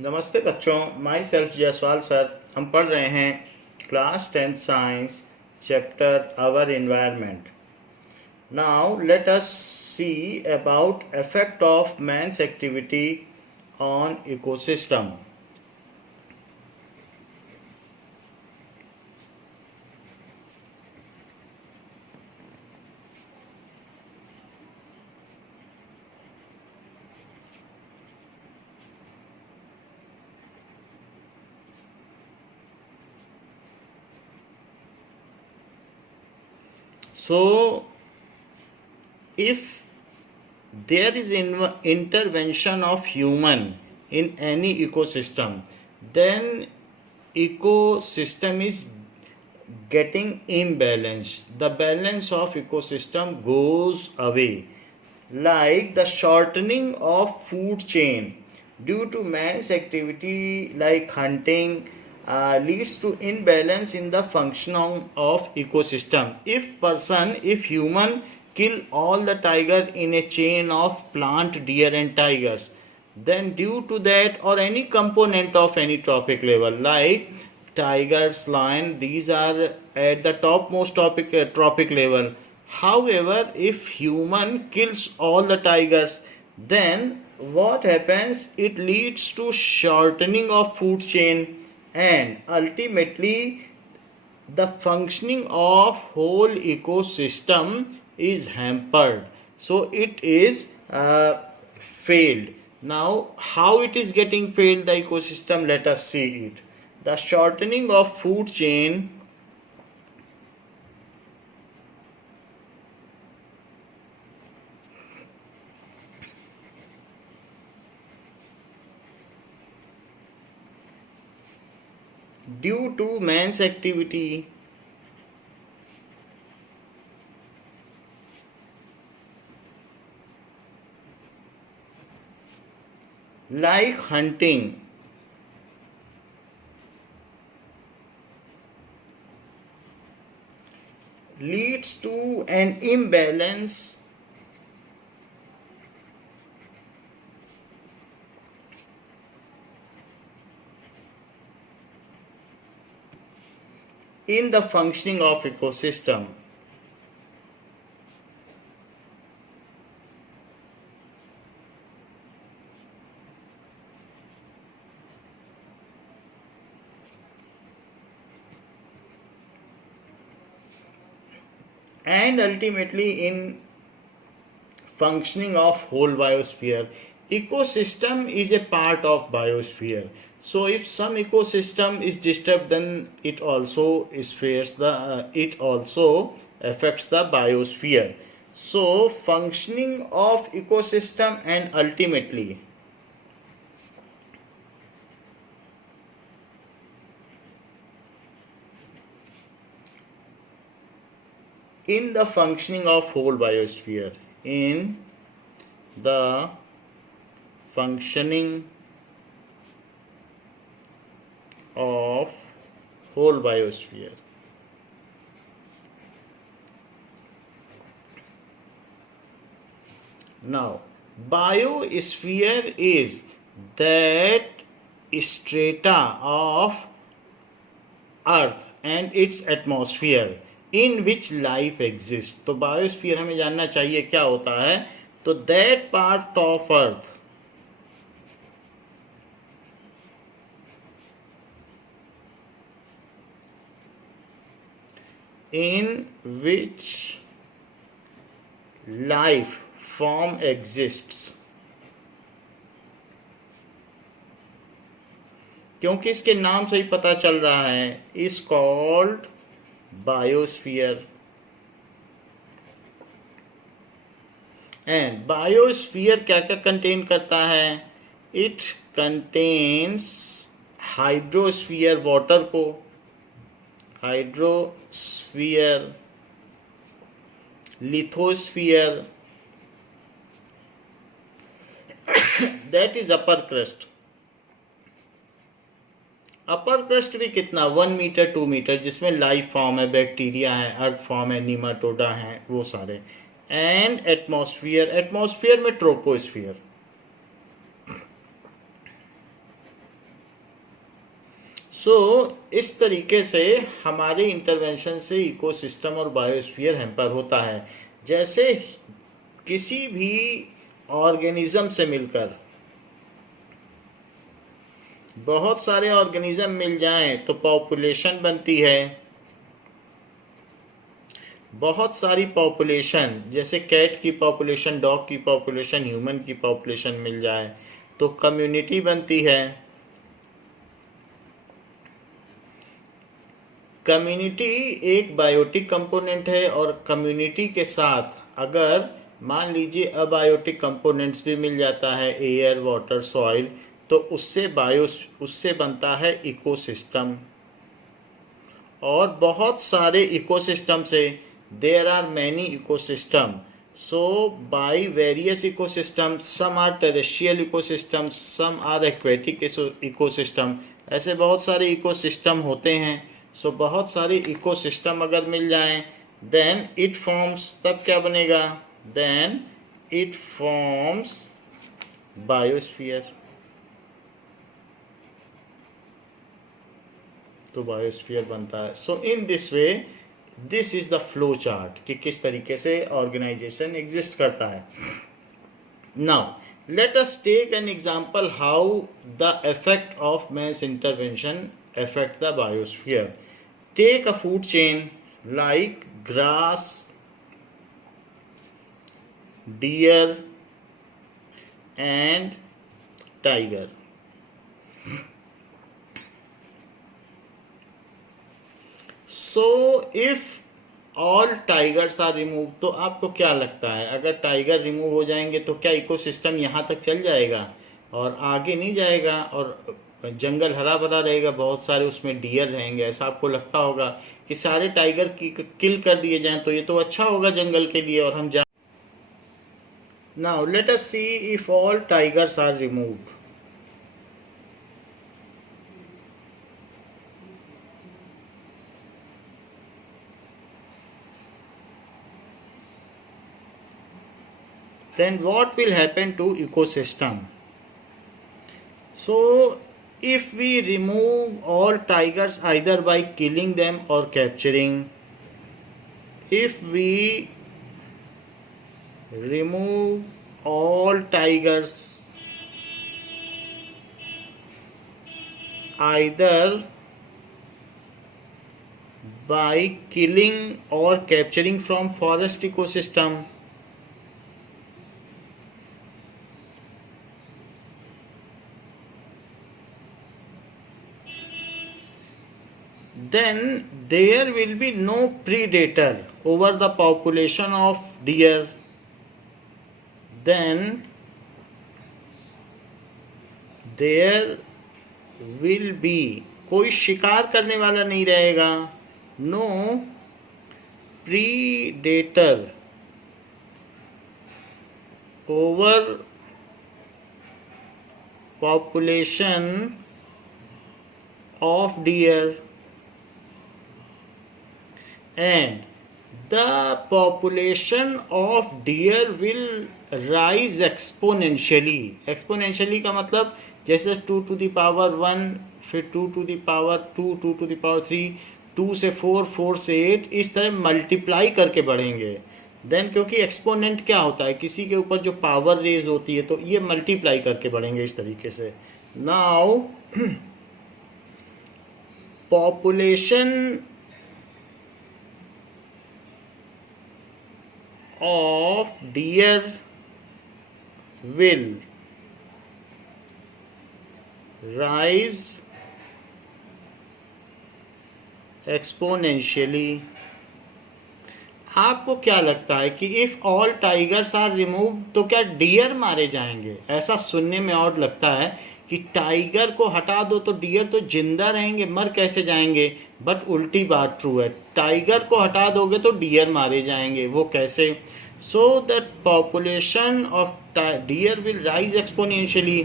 नमस्ते बच्चों, my self Jaiswal सर। हम पढ़ रहे हैं class 10 science chapter our environment. Now let us see about effect of man's activity on ecosystem. So, if there is intervention of human in any ecosystem, then ecosystem is getting imbalanced. The balance of ecosystem goes away, like the shortening of food chain due to man's activity like hunting leads to imbalance in the functioning of ecosystem. If human kill all the tiger in a chain of plant, deer and tigers, then due to that or any component of any trophic level like tigers, lion, these are at the topmost trophic level. However, if human kills all the tigers, then what happens? It leads to shortening of food chain and ultimately the functioning of whole ecosystem is hampered. So it is failed. Now how it is getting failed the ecosystem, let us see it. The shortening of food chain due to man's activity like hunting leads to an imbalance in the functioning of ecosystem. And ultimately in functioning of whole biosphere. Ecosystem is a part of biosphere. So if some ecosystem is disturbed, then it also it also affects the biosphere. So functioning of ecosystem and ultimately in the functioning of whole biosphere, in the functioning of whole biosphere. Now, biosphere is that strata of Earth and its atmosphere in which life exists. तो बायोस्फीयर हमें जानना चाहिए क्या होता है. तो that part of Earth in which life form exists. क्योंकि इसके नाम से ही पता चल रहा है, is called biosphere. And biosphere क्या क्या कंटेन करता है? It contains hydrosphere वाटर को, hydrosphere, lithosphere, that is upper crust. अपर क्रस्ट भी कितना 1 मीटर 2 मीटर, जिसमें लाइफ फॉर्म है, बैक्टीरिया है, अर्थ फॉर्म है, नीमाटोडा है, वो सारे. एंड एटमॉस्फेयर, एटमॉस्फेयर में ट्रोपोस्फियर. इस तरीके से हमारे इंटरवेंशन से इकोसिस्टम और बायोस्फीयर हैम्पर होता है। जैसे किसी भी ऑर्गेनिज्म से मिलकर बहुत सारे ऑर्गेनिज्म मिल जाएं तो पॉपुलेशन बनती है। बहुत सारी पॉपुलेशन, जैसे कैट की पॉपुलेशन, डॉग की पॉपुलेशन, ह्यूमन की पॉपुलेशन मिल जाए तो कम्युनिटी बनती है। कम्युनिटी एक बायोटिक कंपोनेंट है और कम्युनिटी के साथ अगर मान लीजिए अबायोटिक कंपोनेंट्स भी मिल जाता है, एयर, वाटर, सॉइल, तो उससे बनता है इकोसिस्टम। और बहुत सारे इकोसिस्टम से there are many ecosystem. So by various ecosystem, some are terrestrial ecosystem, some are aquatic ecosystem, ऐसे बहुत सारे इकोसिस्टम होते हैं। सो बहुत सारे इकोसिस्टम अगर मिल जाएं देन इट फॉर्म्स, तब क्या बनेगा, देन इट फॉर्म्स बायोस्फीयर। तो बायोस्फीयर बनता है। So in this way this is the flow chart कि किस तरीके से ऑर्गेनाइजेशन एग्जिस्ट करता है। Now let us take an example how the effect of man's intervention affect the biosphere. Take a food chain like grass, deer and tiger. So if all tigers are removed, तो आपको क्या लगता है अगर tiger remove हो जाएंगे तो क्या इकोसिस्टम यहाँ तक चल जाएगा और आगे नहीं जाएगा और जंगल हरा भरा रहेगा, बहुत सारे उसमें डियर रहेंगे? ऐसा आपको लगता होगा कि सारे टाइगर की किल कर दिए जाएं तो ये तो अच्छा होगा जंगल के लिए और हम जा। Now let us see if all tigers are removed. then what will happen to ecosystem? So if we remove all tigers either by killing them or capturing, if we remove all tigers either by killing or capturing from forest ecosystem, then there will be no predator over the population of deer. Then there will be, कोई शिकार करने वाला नहीं रहेगा, no predator over population of deer, and the population of deer will rise exponentially. exponentially का मतलब जैसे 2 to the power 1, फिर 2 to the power 2, 2 to the power 3, 2 से 4, 4 से 8, इस तरह मल्टीप्लाई करके बढ़ेंगे। देन क्योंकि एक्सपोनेंट क्या होता है, किसी के ऊपर जो पावर रेज होती है, तो ये मल्टीप्लाई करके बढ़ेंगे इस तरीके से। Now population of deer will rise exponentially. आपको क्या लगता है कि if all tigers are remove तो क्या डियर मारे जाएंगे? ऐसा सुनने में और लगता है कि टाइगर को हटा दो तो डियर तो जिंदा रहेंगे, मर कैसे जाएंगे? बट उल्टी बात ट्रू है, टाइगर को हटा दोगे तो डियर मारे जाएंगे। वो कैसे? So that population of deer will rise exponentially,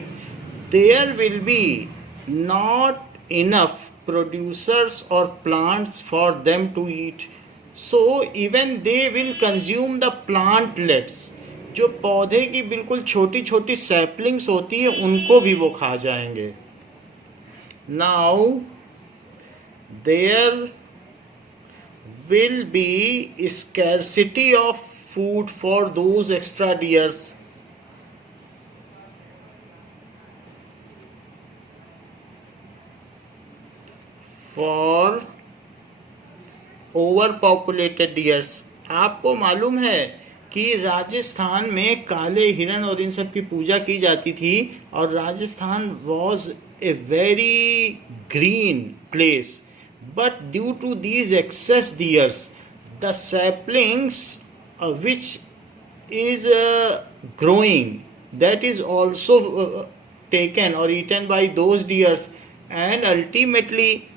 there will be not enough producers और plants for them to eat, so even they will consume the plantlets. जो पौधे की बिल्कुल छोटी छोटी सैपलिंग्स होती है उनको भी वो खा जाएंगे। Now there will be scarcity of food for those extra deers. For overpopulated deers. आपको मालूम है कि राजस्थान में काले हिरण और इन सब की पूजा की जाती थी, और Rajasthan was a very green place, but due to these excess deers, the saplings which is growing, that is also taken or eaten by those deers, and ultimately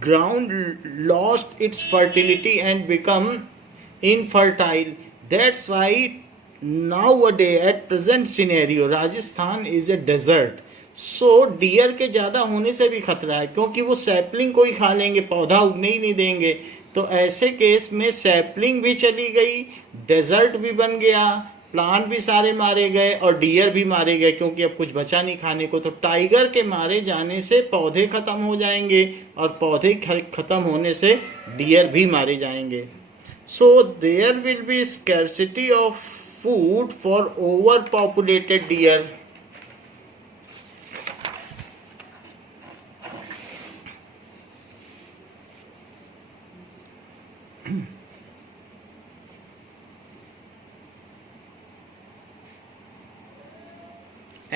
ground lost its fertility and become infertile. That's why nowadays at present scenario Rajasthan is a desert. So deer के ज़्यादा होने से भी खतरा है, क्योंकि वो सैपलिंग को ही खा लेंगे, पौधा उगने ही नहीं देंगे. तो ऐसे केस में सैपलिंग भी चली गई, डेजर्ट भी बन गया, प्लांट भी सारे मारे गए और डियर भी मारे गए, क्योंकि अब कुछ बचा नहीं खाने को. तो टाइगर के मारे जाने से पौधे खत्म हो जाएंगे, और पौधे खत्म होने से डियर भी मारे जाएंगे. So there will be scarcity of food for over populated deer.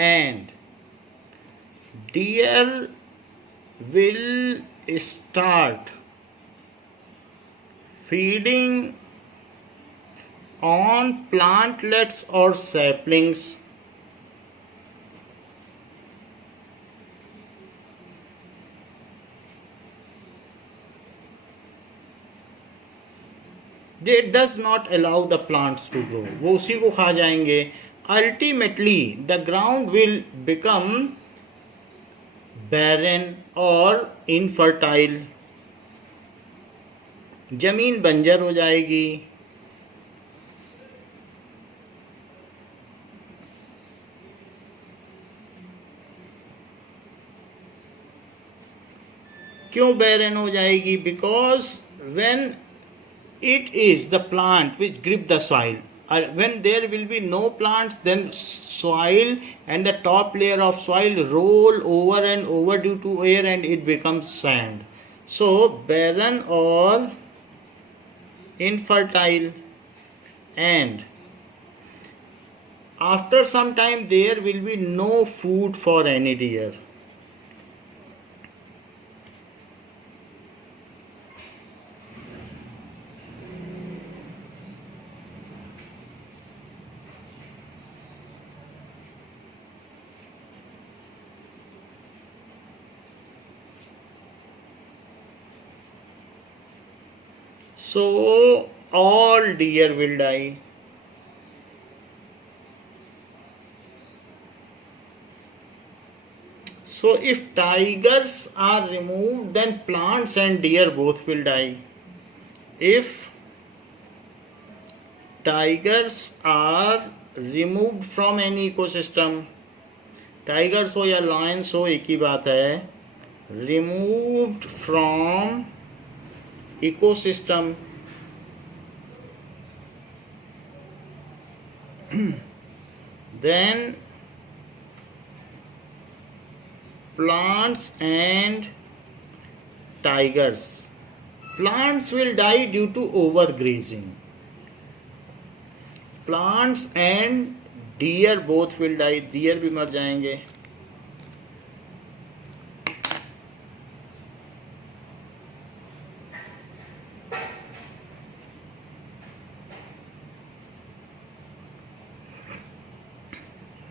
And deer will start feeding on plantlets or saplings. They does not allow the plants to grow. वो उसी को खा जाएंगे. Ultimately, the ground will become barren or infertile. जमीन बंजर हो जाएगी. क्यों barren हो जाएगी? Because when it is the plant which grip the soil. When there will be no plants, then soil and the top layer of soil roll over and over due to air, and it becomes sand. So barren or infertile, and after some time there will be no food for any deer. So all deer will die. So if tigers are removed, then plants and deer both will die. If tigers are removed from any ecosystem, tigers हो या lions हो एक ही बात है, removed from ecosystem, then plants and tigers. Plants will die due to overgrazing. Plants and deer both will die. Deer भी मर जाएंगे.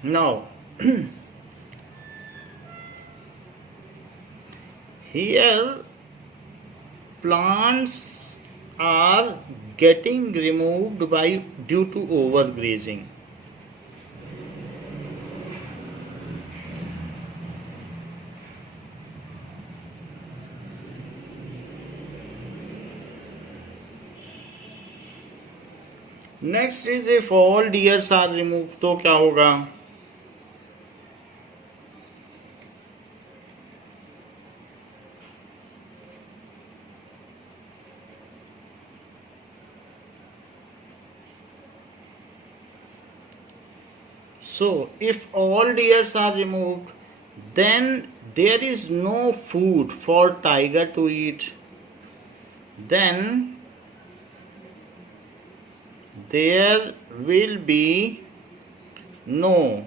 Now, here plants are getting removed due to overgrazing. Next is if all deers are removed, तो क्या होगा? So if all deers are removed, then there is no food for tiger to eat. Then there will be no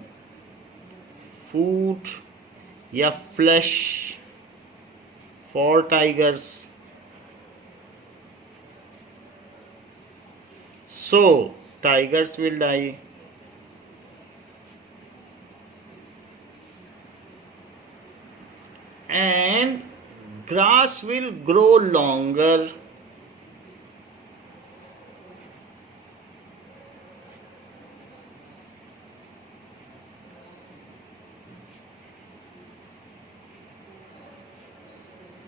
food या flesh for tigers. So tigers will die. And grass will grow longer.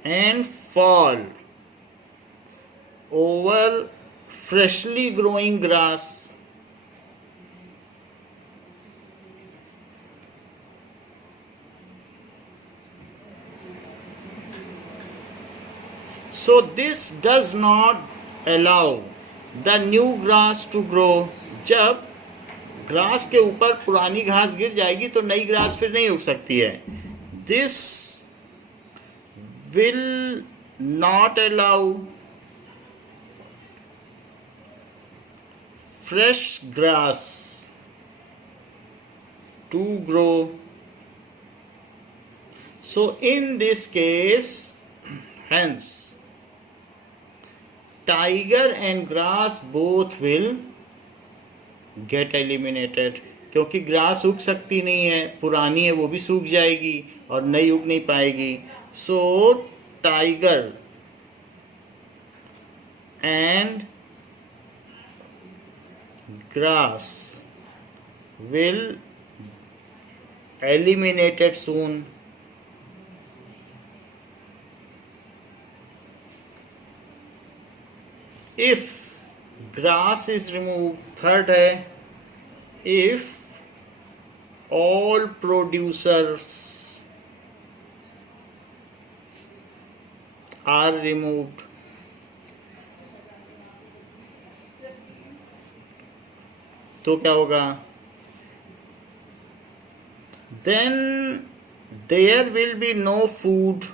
And fall over freshly growing grass. So this does not allow the new grass to grow. जब ग्रास के ऊपर पुरानी घास गिर जाएगी तो नई ग्रास फिर नहीं उग सकती है. This will not allow fresh grass to grow. So in this case, hence, tiger and grass both will get eliminated. क्योंकि ग्रास उग सकती नहीं है, पुरानी है, वो भी सूख जाएगी और नई उग नहीं पाएगी. So tiger and grass will eliminated soon. If grass is removed, third है, if all producers are removed, तो क्या होगा? Then there will be no food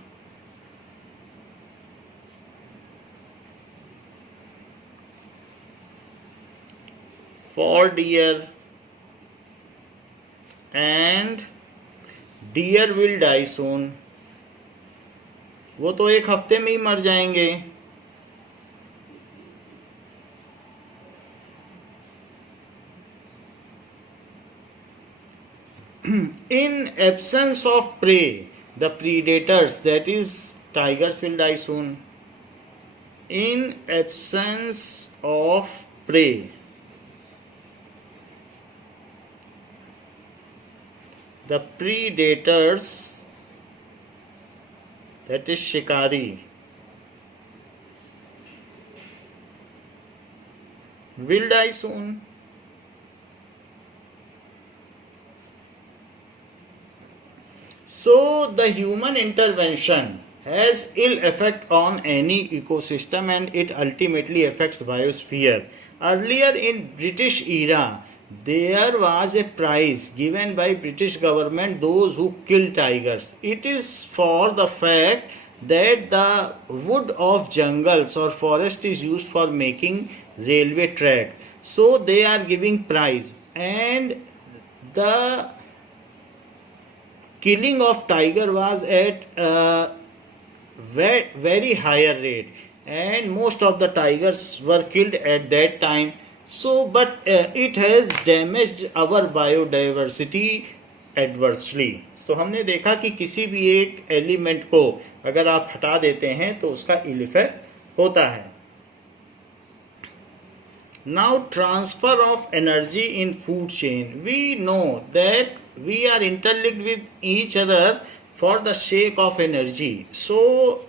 for deer and deer will die soon. वो तो एक हफ्ते में ही मर जाएंगे. In absence of prey, the predators, that is tigers, will die soon. In absence of prey, the predators, that is shikari, will die soon. So the human intervention has ill effect on any ecosystem and it ultimately affects biosphere. Earlier in British era, there was a prize given by British government those who kill tigers. It is for the fact that the wood of jungles or forest is used for making railway track. So they are giving prize, and the killing of tiger was at a very higher rate, and most of the tigers were killed at that time. So but it has damaged our biodiversity adversely. So हमने देखा कि किसी भी एक एलिमेंट को अगर आप हटा देते हैं तो उसका इल इफेक्ट होता है. Now transfer of energy in food chain. We know that we are interlinked with each other for the sake of energy. So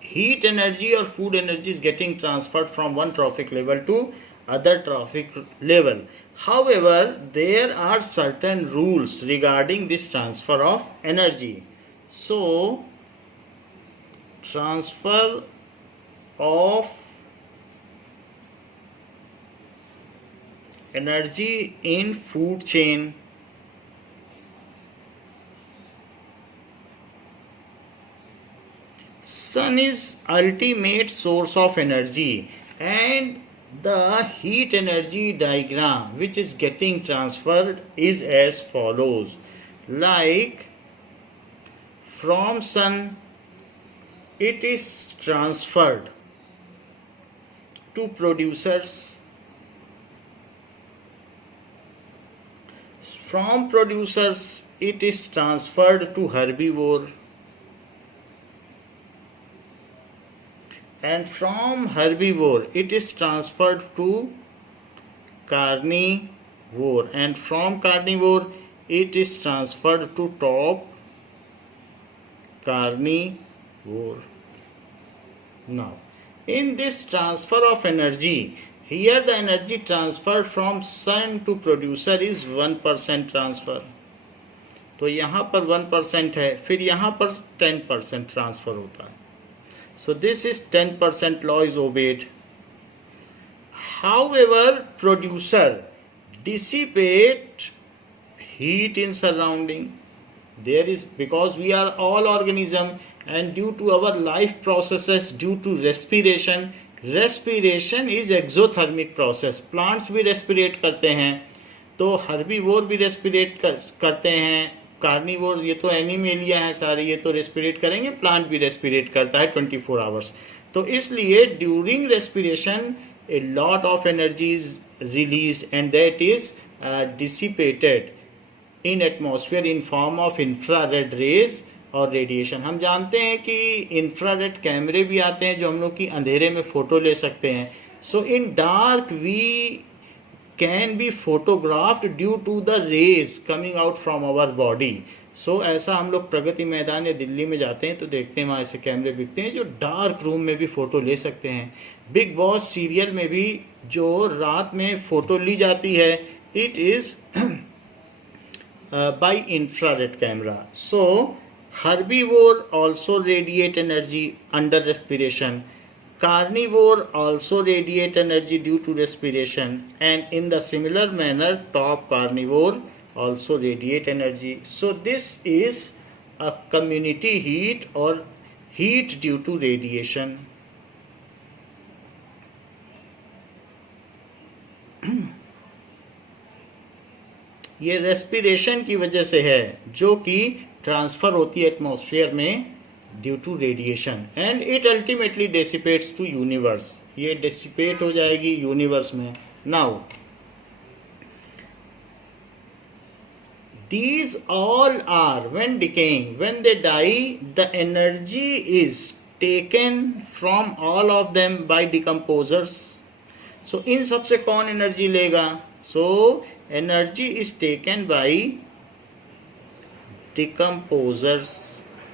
heat energy or food energy is getting transferred from one trophic level to other trophic level. However, there are certain rules regarding this transfer of energy. So transfer of energy in food chain. Sun is ultimate source of energy, and the heat energy diagram which is getting transferred is as follows. Like from sun it is transferred to producers, from producers it is transferred to herbivore, and from herbivore it is transferred to carnivore, and from carnivore it is transferred to top carnivore. Now, in this transfer of energy, here the energy transferred from sun to producer is 1% transfer. तो यहाँ पर 1% है, फिर यहाँ पर 10% ट्रांसफर होता है. So this is 10% law is obeyed. However, producer dissipate heat in surrounding. There is, because we are all organism, and due to our life processes, due to respiration is exothermic process. Plants भी रेस्पिरेट करते हैं, तो हर्बीवोर भी रेस्पिरेट करते हैं, कार्निवोर ये तो एनिमेलिया है सारे, ये तो रेस्पिरेट करेंगे, प्लांट भी रेस्पिरेट करता है 24 आवर्स. तो इसलिए during respiration a lot of energy is release and that is dissipated in atmosphere in form of infrared rays और रेडिएशन. हम जानते हैं कि इंफ्रारेड कैमरे भी आते हैं जो हम लोग की अंधेरे में फ़ोटो ले सकते हैं. So in dark we can be photographed due to the rays coming out from our body. So ऐसा हम लोग प्रगति मैदान या दिल्ली में जाते हैं तो देखते हैं वहाँ ऐसे कैमरे बिकते हैं जो डार्क रूम में भी फ़ोटो ले सकते हैं. बिग बॉस सीरियल में भी जो रात में फ़ोटो ली जाती है, it is by infrared camera. So herbivore also radiate energy under respiration, carnivore also radiate energy due to respiration, and in the similar manner top carnivore also radiate energy. So this is a community heat or heat due to radiation. ये रेस्पिरेशन की वजह से है जो कि ट्रांसफ़र होती है atmosphere में due to radiation, and it ultimately dissipates to universe. ये डेसिपेट हो जाएगी यूनिवर्स में. Now these all are when decaying, when they die, the energy is taken from all of them by decomposers. So इन सब से कौन एनर्जी लेगा? So energy is taken by decomposers.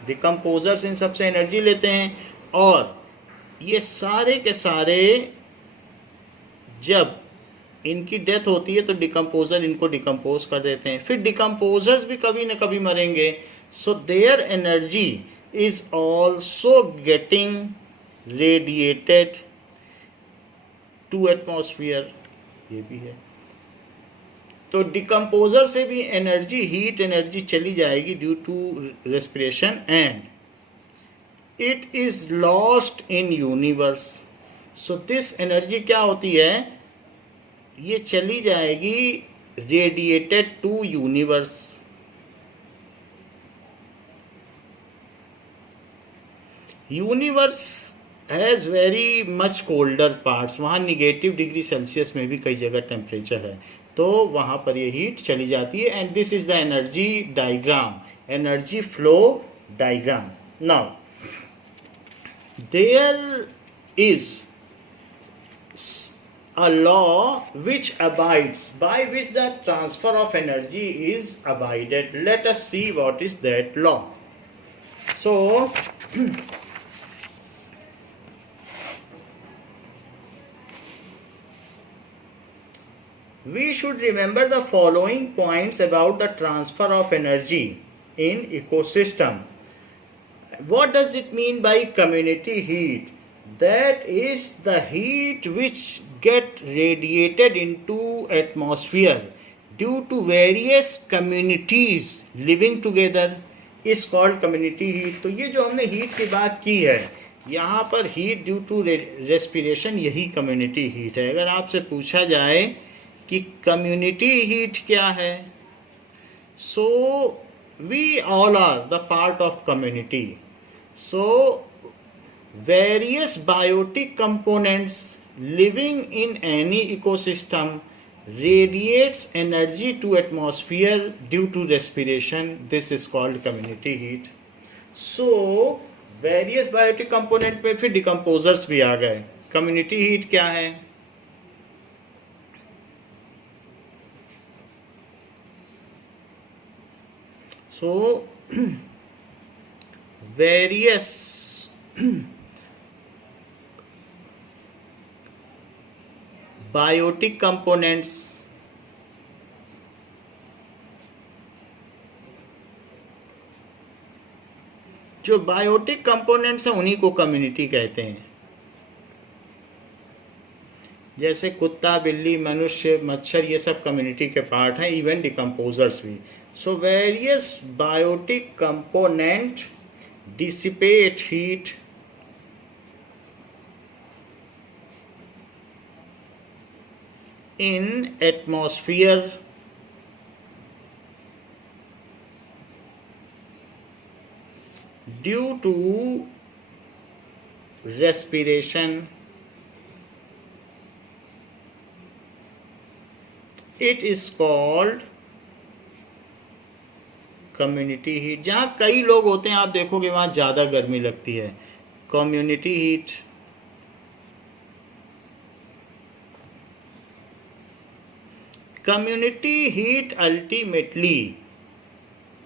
Decomposers इन सबसे एनर्जी लेते हैं, और ये सारे के सारे जब इनकी डेथ होती है तो डिकम्पोजर इनको डिकम्पोज कर देते हैं. फिर डिकम्पोजर्स भी कभी न कभी मरेंगे. So there energy is also getting radiated to atmosphere. ये भी है. तो डिकम्पोजर से भी एनर्जी, हीट एनर्जी चली जाएगी due to respiration, and it is lost in universe. So this energy क्या होती है? ये चली जाएगी radiated to universe. Universe has very much colder parts. वहाँ निगेटिव डिग्री सेल्सियस में भी कई जगह टेम्परेचर है, तो वहाँ पर ये हीट चली जाती है. And this is the energy diagram, energy flow diagram. Now there is a law which abides, by which the transfer of energy is abided. Let us see what is that law. So we should remember the following points about the transfer of energy in ecosystem. What does it mean by community heat? That is the heat which get radiated into atmosphere due to various communities living together is called community heat. तो ये जो हमने हीट की बात की है, यहाँ पर हीट ड्यू टू रेस्पिरेशन, यही कम्युनिटी हीट है। अगर आपसे पूछा जाए कि कम्युनिटी हीट क्या है, so we all are the part of community. So various biotic components living in any ecosystem radiates energy to atmosphere due to respiration. This is called community heat. So various biotic component पे फिर decomposers भी आ गए। community heat क्या है? So various biotic components, जो biotic components हैं उन्हीं को कम्युनिटी कहते हैं। जैसे कुत्ता, बिल्ली, मनुष्य, मच्छर, ये सब कम्युनिटी के पार्ट हैं, इवन डिकम्पोजर्स भी। So various biotic component dissipate heat in atmosphere due to respiration. It is called community heat। जहाँ कई लोग होते हैं आप देखोगे वहाँ ज़्यादा गर्मी लगती है, community heat। Community heat ultimately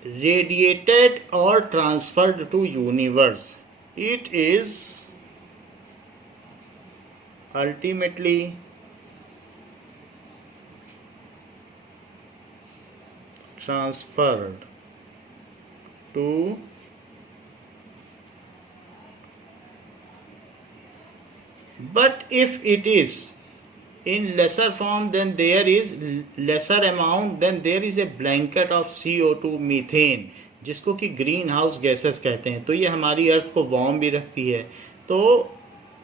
radiated or transferred to universe. It is ultimately transferred to but if it is in lesser form, then there is lesser amount, then there is a blanket of CO2 methane, जिसको कि green house gases कहते हैं। तो ये हमारी अर्थ को वार्म भी रखती है। तो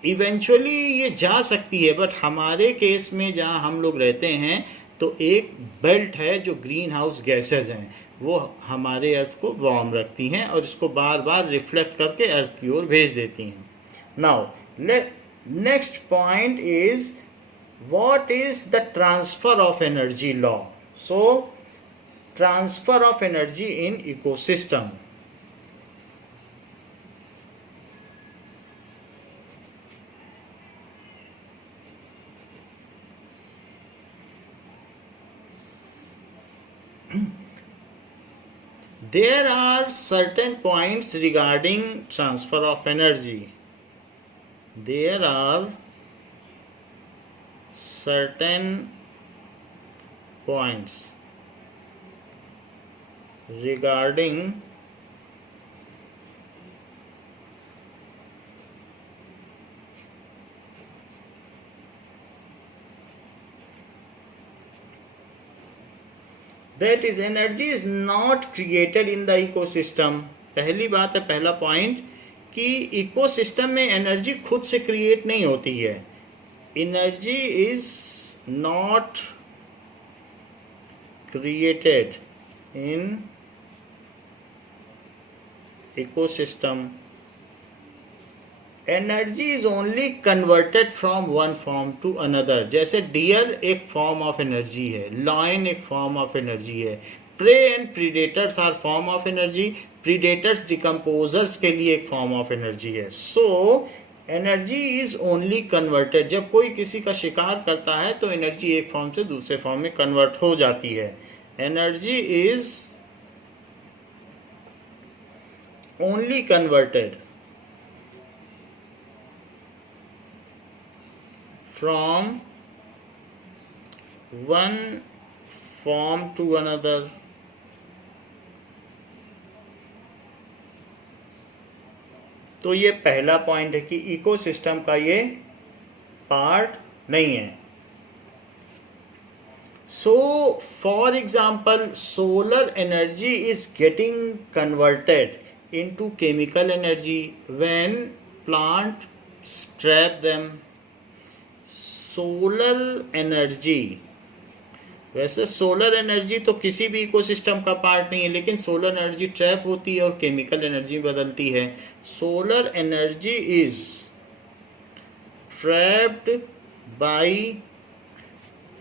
इवेंचुअली ये जा सकती है, बट हमारे केस में जहाँ हम लोग रहते हैं तो एक बेल्ट है जो ग्रीन हाउस गैसेज हैं, वो हमारे अर्थ को वार्म रखती हैं और इसको बार बार रिफ्लेक्ट करके अर्थ की ओर भेज देती हैं। Now next point is what is the transfer of energy law? So transfer of energy in ecosystem, there are certain points regarding transfer of energy. There are certain points regarding that is energy is not created in the ecosystem. पहली बात है, पहला पॉइंट कि इकोसिस्टम में एनर्जी खुद से क्रिएट नहीं होती है। Energy is not created in ecosystem. Energy is only converted from one form to another. जैसे डियर एक फॉर्म ऑफ एनर्जी है, लायन एक फॉर्म ऑफ एनर्जी है, prey and predators are form of energy, predators decomposers के लिए एक form of energy है। So energy is only converted, जब कोई किसी का शिकार करता है तो एनर्जी एक फॉर्म से दूसरे फॉर्म में कन्वर्ट हो जाती है। Energy is only converted from one form to another. तो ये पहला पॉइंट है कि इकोसिस्टम का ये पार्ट नहीं है। So for example, solar energy is getting converted into chemical energy when plants trap them. Solar energy, वैसे सोलर एनर्जी तो किसी भी इकोसिस्टम का पार्ट नहीं है, लेकिन सोलर एनर्जी ट्रैप होती है और केमिकल एनर्जी बदलती है. Solar energy is trapped by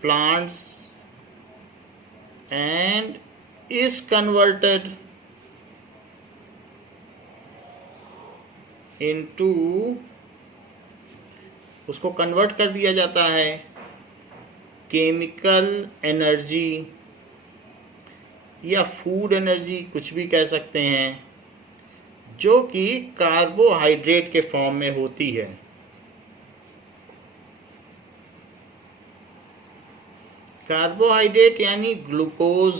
plants and is converted into, उसको कन्वर्ट कर दिया जाता है केमिकल एनर्जी या फूड एनर्जी, कुछ भी कह सकते हैं, जो कि कार्बोहाइड्रेट के फॉर्म में होती है. कार्बोहाइड्रेट यानी ग्लूकोज.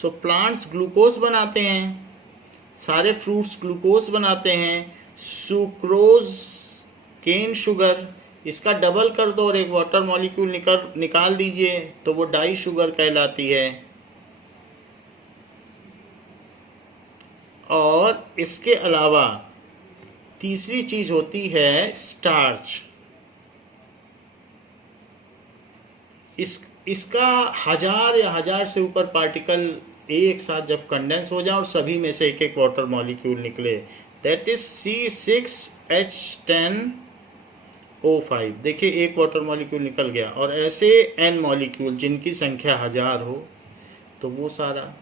सो प्लांट्स ग्लूकोज बनाते हैं, सारे फ्रूट्स ग्लूकोज बनाते हैं. सुक्रोज, केन शुगर, इसका डबल कर दो और एक वाटर मॉलिक्यूल निकाल दीजिए तो वो डाई शुगर कहलाती है. और इसके अलावा तीसरी चीज होती है स्टार्च. इसका 1000 या 1000 से ऊपर पार्टिकल एक साथ जब कंडेंस हो जाए और सभी में से एक एक वाटर मॉलिक्यूल निकले, दैट इज C6H10O5. देखिए एक वाटर मॉलिक्यूल निकल गया, और ऐसे n मॉलिक्यूल जिनकी संख्या 1000 हो तो वो सारा.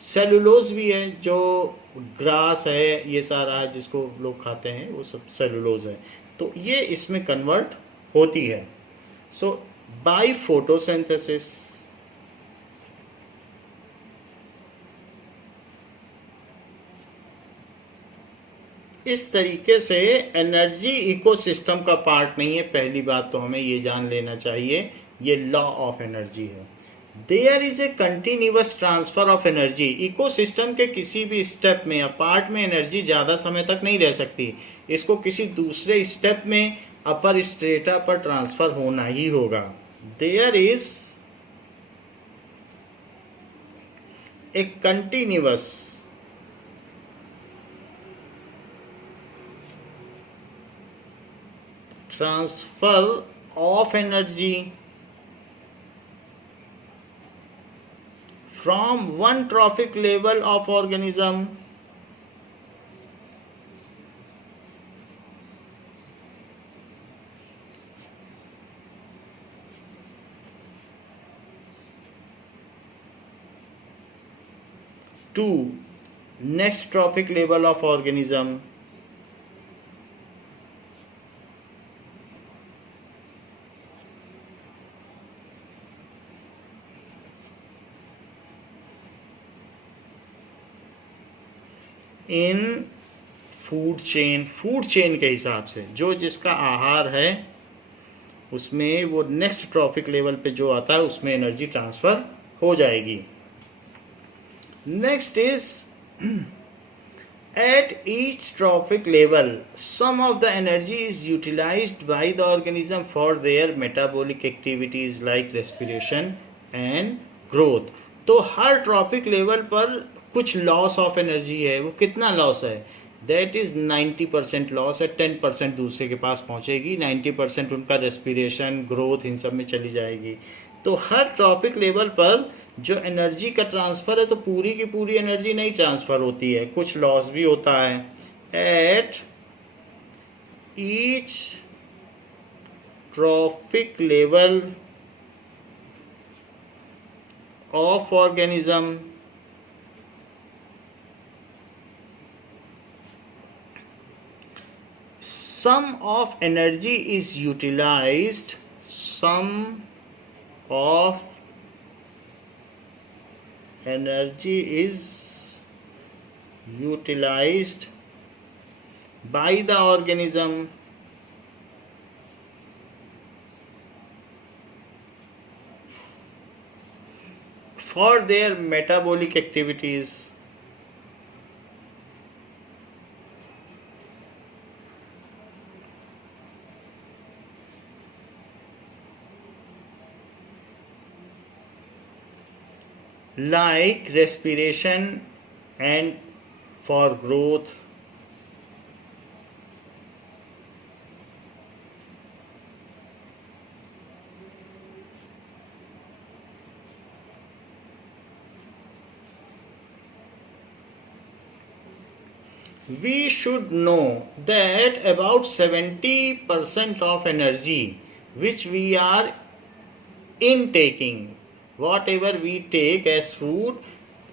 सेलुलोज भी है, जो ग्रास है, ये सारा है जिसको लोग खाते हैं, वो सब सेलुलोज है. तो ये इसमें कन्वर्ट होती है. सो बाय फोटोसिंथेसिस. इस तरीके से एनर्जी इकोसिस्टम का पार्ट नहीं है. पहली बात तो हमें ये जान लेना चाहिए, ये लॉ ऑफ एनर्जी है. There is a continuous transfer of energy. Ecosystem के किसी भी स्टेप में या पार्ट में एनर्जी ज़्यादा समय तक नहीं रह सकती. इसको किसी दूसरे स्टेप में अपर स्ट्रेटा पर ट्रांसफर होना ही होगा. There is a continuous transfer of energy from one trophic level of organism to next trophic level of organism. In food chain. Food chain के हिसाब से जो जिसका आहार है उसमें वो नेक्स्ट ट्रॉफिक लेवल पे जो आता है उसमें एनर्जी ट्रांसफर हो जाएगी. Next is at each trophic level some of the energy is utilised by the organism for their metabolic activities like respiration and growth. तो हर ट्रॉफिक लेवल पर कुछ लॉस ऑफ एनर्जी है. वो कितना लॉस है? दैट इज 90% लॉस है. 10% दूसरे के पास पहुंचेगी, 90% उनका रेस्पिरेशन, ग्रोथ, इन सब में चली जाएगी. तो हर ट्रॉपिक लेवल पर जो एनर्जी का ट्रांसफर है, तो पूरी की पूरी एनर्जी नहीं ट्रांसफर होती है, कुछ लॉस भी होता है. At each trophic level of organism sum of energy is utilized, sum of energy is utilized by the organism for their metabolic activities like respiration and for growth. We should know that about 70% of energy which we are intaking, whatever we take as food,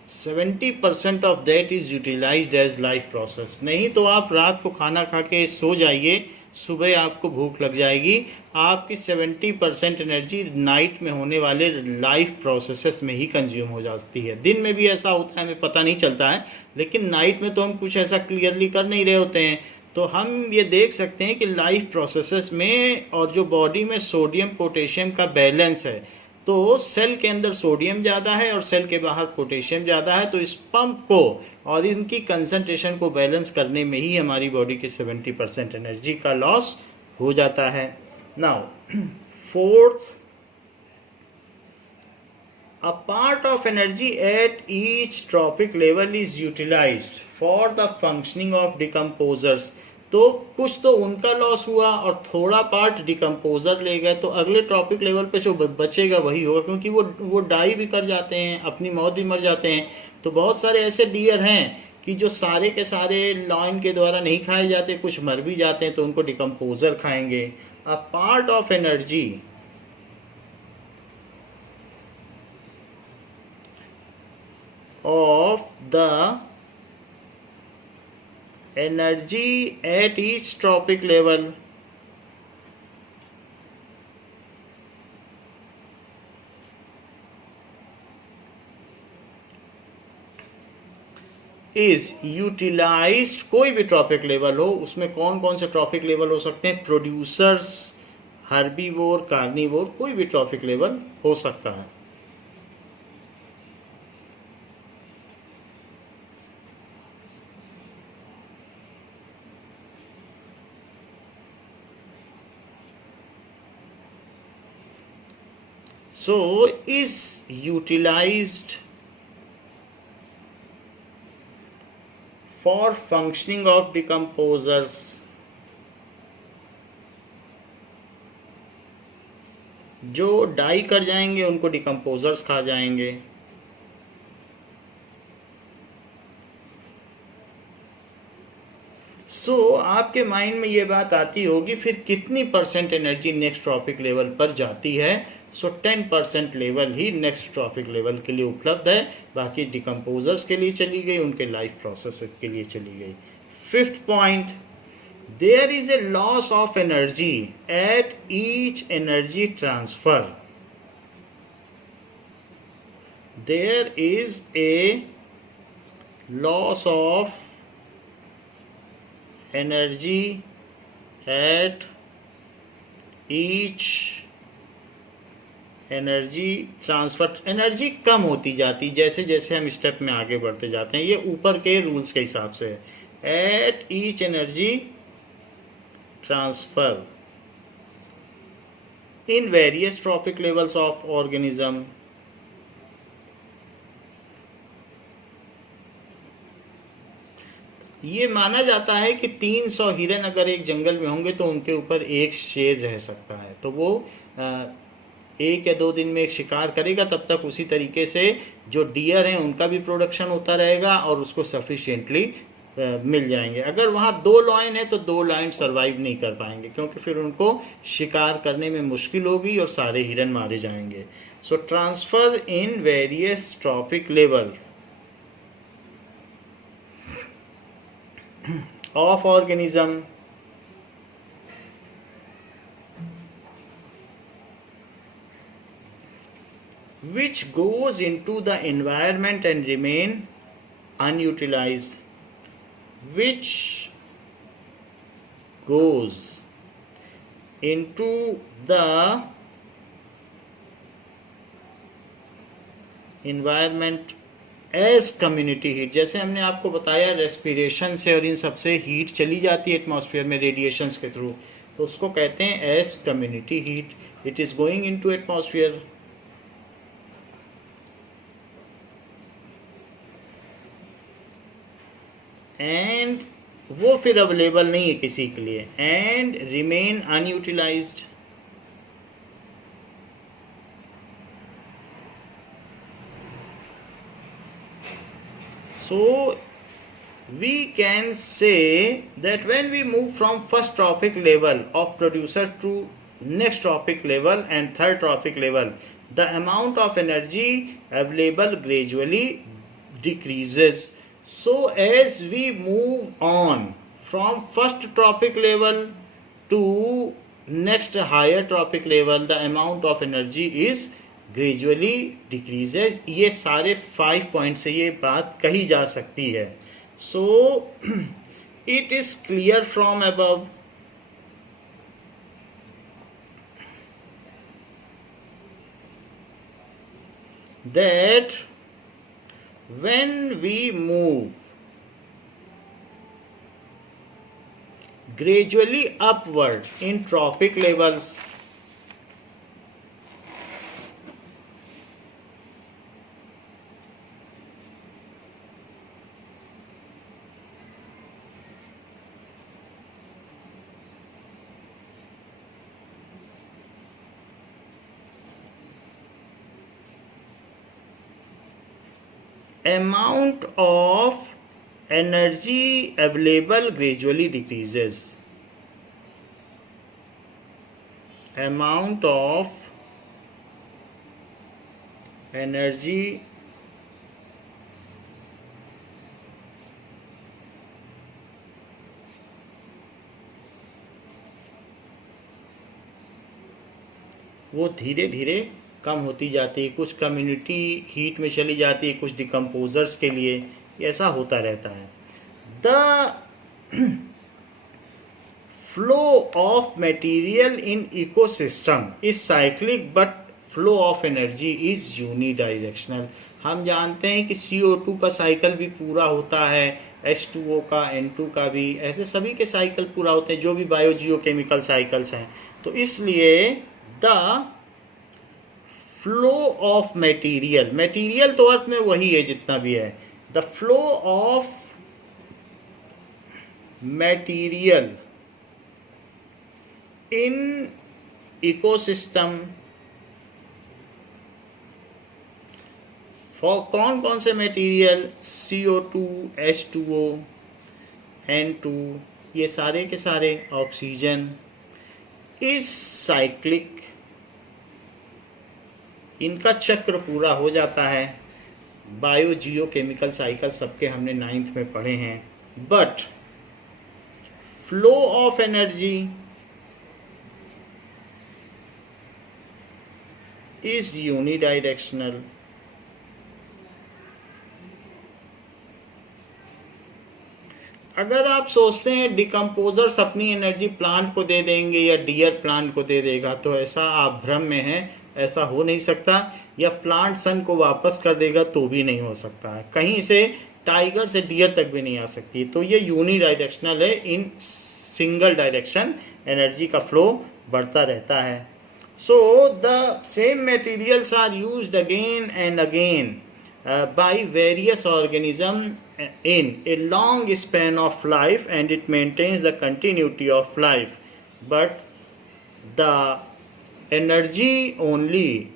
70% of that is utilized as life process. नहीं तो आप रात को खाना खा के सो जाइए, सुबह आपको भूख लग जाएगी, आपकी 70% एनर्जी नाइट में होने वाले लाइफ प्रोसेसेस में ही कंज्यूम हो जाती है. दिन में भी ऐसा होता है, हमें पता नहीं चलता है, लेकिन नाइट में तो हम कुछ ऐसा क्लियरली कर नहीं रहे होते हैं. तो हम ये देख सकते हैं कि लाइफ प्रोसेसेस में और जो बॉडी में सोडियम पोटेशियम का बैलेंस है, तो सेल के अंदर सोडियम ज़्यादा है और सेल के बाहर पोटेशियम ज़्यादा है, तो इस पंप को और इनकी कंसंट्रेशन को बैलेंस करने में ही हमारी बॉडी की 70% एनर्जी का लॉस हो जाता है. Now fourth, a part of energy at each trophic level is utilized for the functioning of decomposers. तो कुछ तो उनका लॉस हुआ और थोड़ा पार्ट डिकम्पोजर ले गए, तो अगले ट्रॉपिक लेवल पे जो बचेगा वही होगा, क्योंकि वो डाई भी कर जाते हैं, अपनी मौत भी मर जाते हैं. तो बहुत सारे ऐसे डियर हैं कि जो सारे के सारे लॉइन के द्वारा नहीं खाए जाते, कुछ मर भी जाते हैं, तो उनको डिकम्पोजर खाएंगे. A part of energy of the energy at each trophic level is utilized. कोई भी ट्रॉपिक लेवल हो, उसमें कौन कौन से ट्रॉपिक लेवल हो सकते हैं? प्रोड्यूसर्स, हर्बीवोर, कार्निवोर, कोई भी ट्रॉपिक लेवल हो सकता है. So is utilized for functioning of decomposers. जो डाई कर जाएंगे उनको डिकम्पोजर्स खा जाएंगे. सो आपके माइंड में ये बात आती होगी, फिर कितनी percent energy next trophic level पर जाती है? सो 10% लेवल ही नेक्स्ट ट्रॉपिक लेवल के लिए उपलब्ध है, बाकी डिकम्पोजर्स के लिए चली गई, उनके लाइफ प्रोसेस के लिए चली गई. Fifth point, there is a loss of energy at each energy transfer. There is a loss of energy at each energy transfer. Energy कम होती जाती जैसे जैसे हम स्टेप में आगे बढ़ते जाते हैं, ये ऊपर के रूल्स के हिसाब से है. Eight each energy transfer in various trophic levels of organism. ये माना जाता है कि 300 हिरन अगर एक जंगल में होंगे तो उनके ऊपर एक शेर रह सकता है, तो वो 1 या 2 दिन में एक शिकार करेगा, तब तक उसी तरीके से जो डियर हैं उनका भी प्रोडक्शन होता रहेगा और उसको सफिशिएंटली मिल जाएंगे. अगर वहाँ 2 लॉयन है तो 2 लॉयन सर्वाइव नहीं कर पाएंगे, क्योंकि फिर उनको शिकार करने में मुश्किल होगी और सारे हिरन मारे जाएंगे. सो transfer in various trophic level of organism which goes into the environment and remain unutilized. Which goes into the environment as community heat. जैसे हमने आपको बताया, रेस्पिरेशन से और इन सबसे हीट चली जाती है एटमॉस्फेयर में रेडिएशंस के थ्रू, तो उसको कहते हैं as community heat. It is going into atmosphere. And वो फिर अवेलेबल नहीं है किसी के लिए, and remain unutilised. So we can say that when we move from first trophic level of producer to next trophic level and third trophic level, the amount of energy available gradually decreases. So as we move on from first trophic level to next higher trophic level, the amount of energy is gradually decreases. ये सारे 5 पॉइंट से ये बात कही जा सकती है। सो it is clear from above that when we move gradually upward in trophic levels, amount of energy available gradually decreases. Amount of energy वो धीरे धीरे कम होती जाती है। कुछ कम्युनिटी हीट में चली जाती है, कुछ डिकम्पोजर्स के लिए ऐसा होता रहता है। The flow of material in ecosystem is cyclic but flow of energy is unidirectional. हम जानते हैं कि CO2 का साइकिल भी पूरा होता है, H2O का, N2 का भी, ऐसे सभी के साइकिल पूरा होते हैं जो भी बायोजियोकेमिकल साइकिल्स हैं। तो इसलिए the flow of material, material तो अर्थ में वही है जितना भी है, the flow of material in ecosystem, for कौन कौन से मटेरियल, CO2, H2O, N2, ये सारे के सारे, ऑक्सीजन, इस साइक्लिक, इनका चक्र पूरा हो जाता है। बायोजियोकेमिकल साइकिल सबके हमने 9th में पढ़े हैं। But flow of energy is unidirectional. अगर आप सोचते हैं डिकम्पोजर्स अपनी एनर्जी प्लांट को दे देंगे या डियर प्लांट को दे देगा, तो ऐसा आप भ्रम में हैं, ऐसा हो नहीं सकता। या प्लांट सन को वापस कर देगा तो भी नहीं हो सकता है। कहीं से टाइगर से डियर तक भी नहीं आ सकती। तो ये यूनिडायरेक्शनल है, इन सिंगल डायरेक्शन एनर्जी का फ्लो बढ़ता रहता है। So the same materials are used again and again by various organisms in a long span of life, and it maintains the continuity of life, but the energy only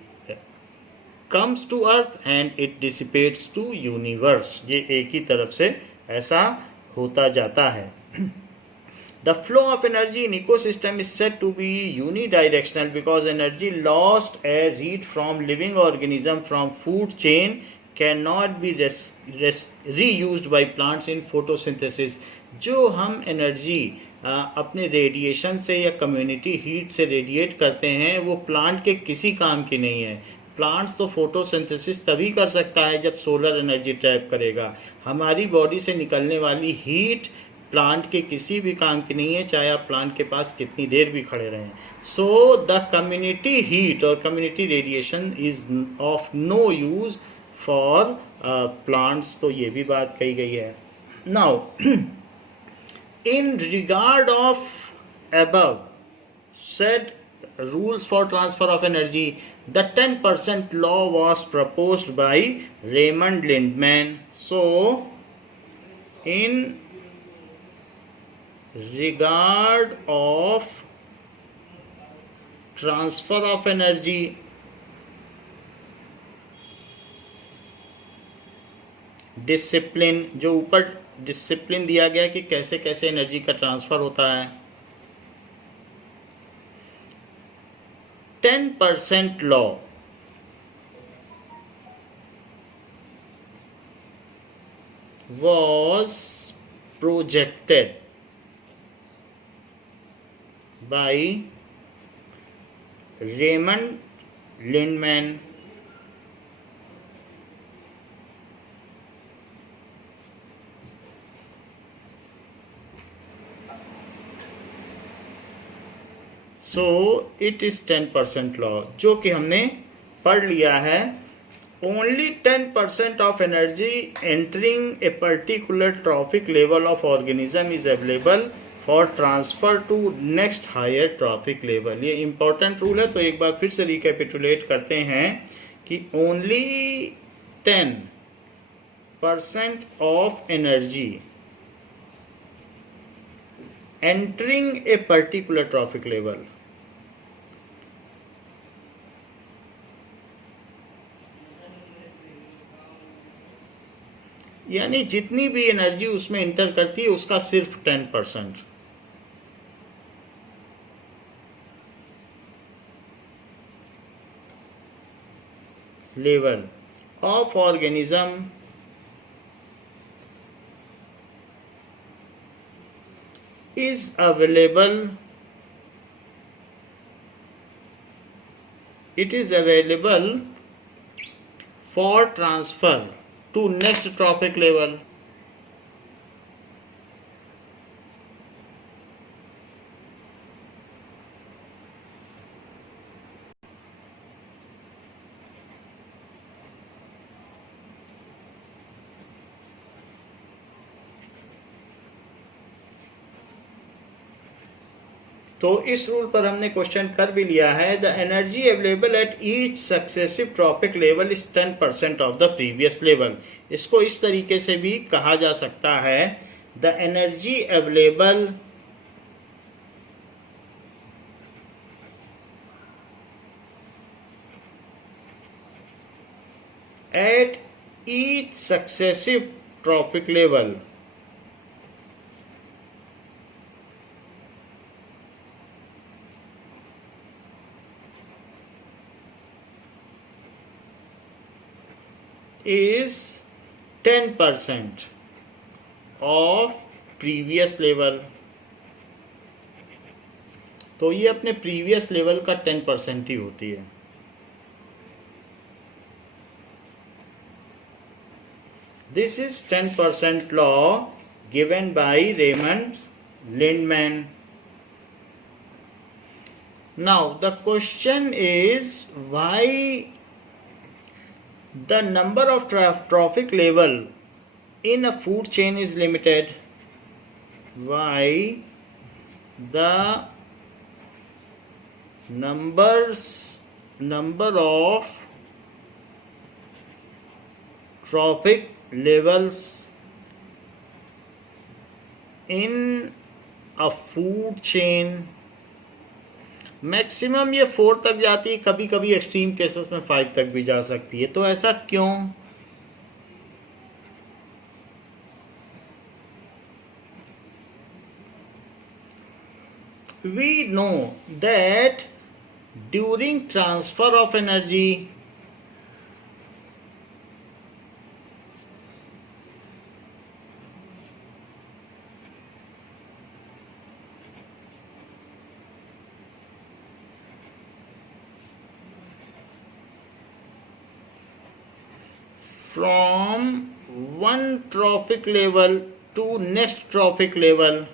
comes to earth and it dissipates to universe। ये एक ही तरफ से ऐसा होता जाता है। The flow of energy in ecosystem is said to be unidirectional because energy lost as heat from living organism from food chain cannot be reused by plants in photosynthesis। जो हम एनर्जी अपने रेडिएशन से या कम्युनिटी हीट से रेडिएट करते हैं वो प्लांट के किसी काम की नहीं है। प्लांट्स तो फोटोसिंथेसिस तभी कर सकता है जब सोलर एनर्जी ट्रैप करेगा। हमारी बॉडी से निकलने वाली हीट प्लांट के किसी भी काम की नहीं है, चाहे आप प्लांट के पास कितनी देर भी खड़े रहें। सो द कम्युनिटी हीट और community radiation is of no use for plants. तो ये भी बात कही गई है। Now in regard of above said rules for transfer of energy, the 10% law was proposed by Raymond Lindman. So in regard of transfer of energy, discipline, जो ऊपर डिसिप्लिन दिया गया कि कैसे कैसे एनर्जी का ट्रांसफर होता है, 10% law, was projected by Raymond Lindman, so it is 10% law, जो कि हमने पढ़ लिया है. Only 10% of energy entering a particular trophic level of organism is available for transfer to next higher trophic level. ये इंपॉर्टेंट रूल है, तो एक बार फिर से रिकैपिटुलेट करते हैं कि ओनली 10% of energy entering a particular trophic level, यानी जितनी भी एनर्जी उसमें इंटर करती है उसका सिर्फ 10% level of organism is available, it is available for transfer to next trophic level. तो इस रूल पर हमने क्वेश्चन कर भी लिया है. The energy available at each successive trophic level is 10% of the previous level. इसको इस तरीके से भी कहा जा सकता है, the energy available at each successive trophic level is 10% of previous level. तो ये अपने प्रीवियस लेवल का 10% ही होती है. This is 10% law given by Raymond Lindman. Now the question is why the number of trophic level in a food chain is limited. Why the number of trophic levels in a food chain, maximum ये 4 तक जाती है, कभी कभी extreme cases में 5 तक भी जा सकती है. तो ऐसा क्यों? We know that during transfer of energy, from one trophic level to next trophic level,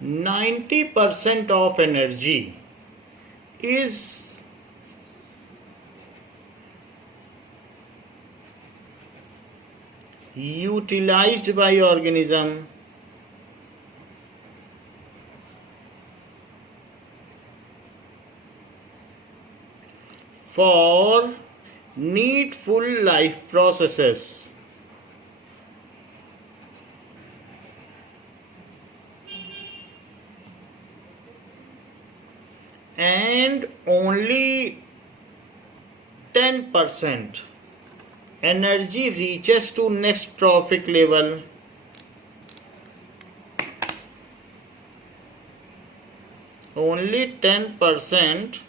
%90 of energy is utilized by organism for needful life processes. And only 10% energy reaches to next trophic level. Only 10%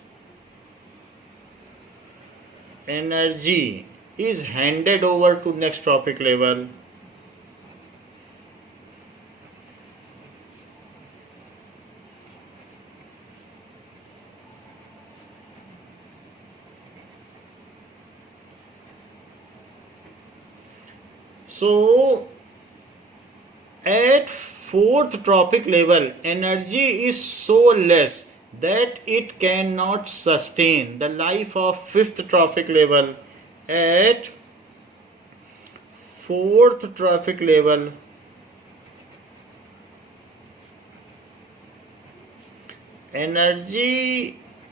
energy is handed over to next trophic level. So at fourth trophic level, energy is so less that it cannot sustain the life of fifth trophic level. At fourth trophic level,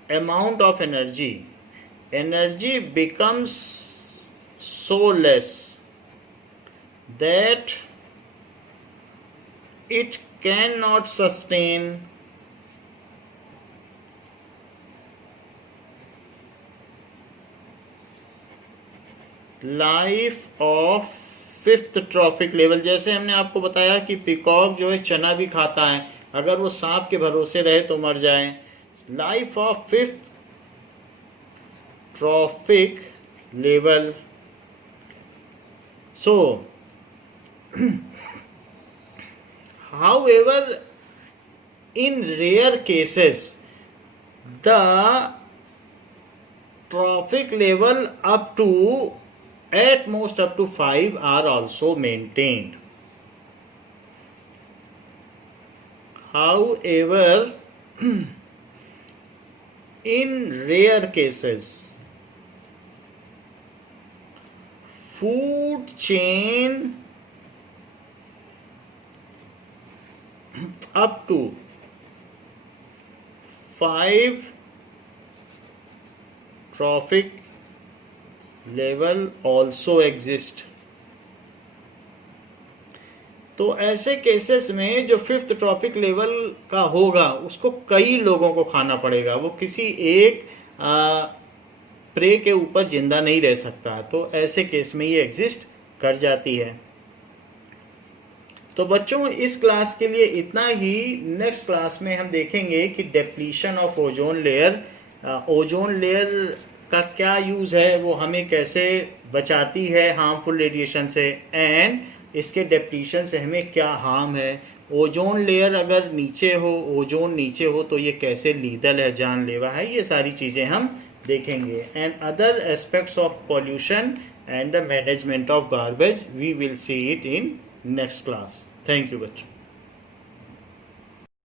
amount of energy becomes so less that it cannot sustain life of fifth trophic level. जैसे हमने आपको बताया कि पिकॉक जो है चना भी खाता है, अगर वो सांप के भरोसे रहे तो मर जाए. Life of fifth trophic level. So however, in rare cases, the trophic level at most up to 5 are also maintained. However, in rare cases, food chain up to 5 trophic level also exist. तो ऐसे केसेस में जो fifth trophic level का होगा उसको कई लोगों को खाना पड़ेगा. वो किसी एक प्रे के ऊपर जिंदा नहीं रह सकता. तो ऐसे केस में ये एग्जिस्ट कर जाती है. तो बच्चों, इस क्लास के लिए इतना ही. नेक्स्ट क्लास में हम देखेंगे कि depletion of ozone layer. Ozone layer का क्या यूज़ है, वो हमें कैसे बचाती है हार्मफुल रेडिएशन से, एंड इसके डिप्लीशन से हमें क्या हार्म है. ओजोन लेयर अगर नीचे हो, ओजोन नीचे हो तो ये कैसे लीदल है, जानलेवा है. ये सारी चीज़ें हम देखेंगे. And other aspects of pollution and the management of garbage we will see it in next class. Thank you बच्चों.